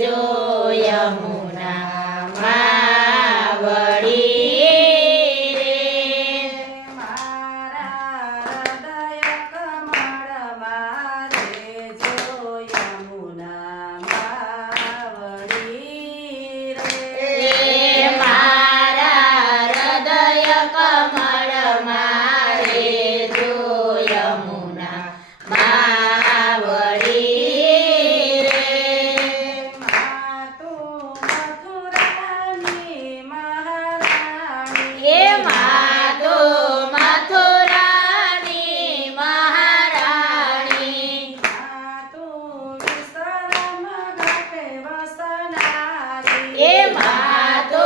જો યમુના માવડી રે મારા હૃદય કમળમાં રેજો યમુના માવડી રે મારા હૃદય કમળમાં રેજો યમુના માવડી રે માતું મથુરાની મહારાણી એ માતો મથુરાની મહારાણી માતું વિશ્રમ ઘાટે વસનારી એ માતો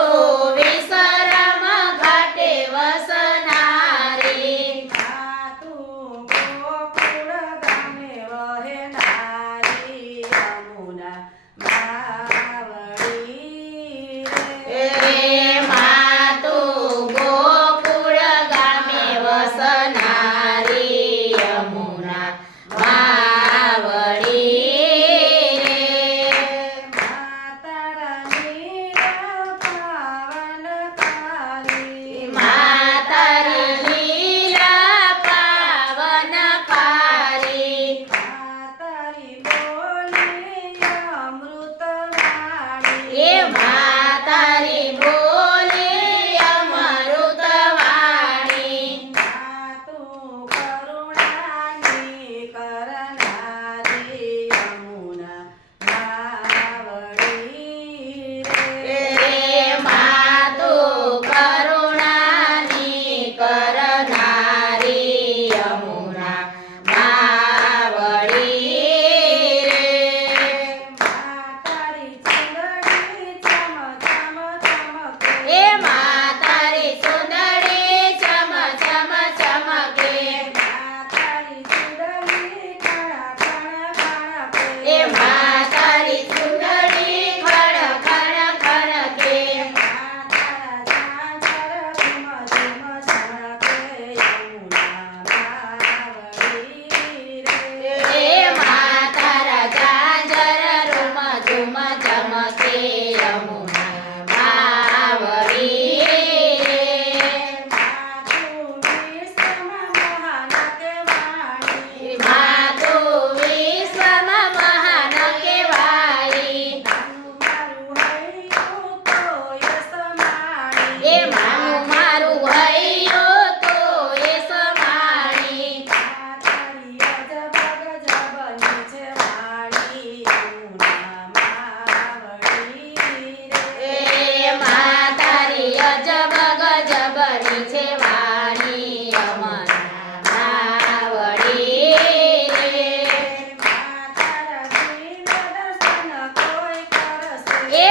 વિશ્રમ ઘાટે વસનારી માતું ગોકુળ ગામે વહેનારી યમુના માવડી રે માતો ગોકુળ ગામે વસનારી યમુના માવડી રે માતારા લીલા પાવનકારી માતારી માતારી બોલી અમૃતવાણી એ માતારી બોલે અમૃતવાણી માતું કરુણાની કરનારી યમુના માવડી રે રે માતો કરુણાની કરનારી યમુના માવડી રે માતારી ચુંદડી ચમ ચમ ચમકે એ માતારી ચુંદડી એ માતારી ચુંદડી ખણ ખણ ખણકે માતારા ઝાંઝર રૂમ ઝુમ ઝમકે યમુના માવડી રે માતું વિશ્વમાં મહાન કહેવાય એ માનું મારું હૈયું તો એ સમાણી એ માતારી અજબ ગજબની છે વાણી યમુના માવડી રે એ